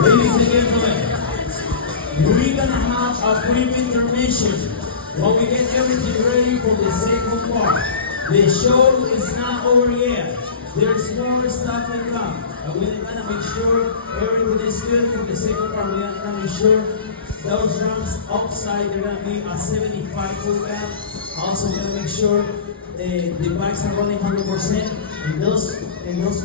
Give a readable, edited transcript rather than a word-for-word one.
Ladies and gentlemen, we're gonna have a brief intermission while we get everything ready for the second part. The show is not over yet. There's more stuff to come. We're gonna make sure everything is good for the second part. We're gonna make sure those drums outside, they're gonna be a 75 full band. Also, we're gonna make sure the bikes are running 100%. And those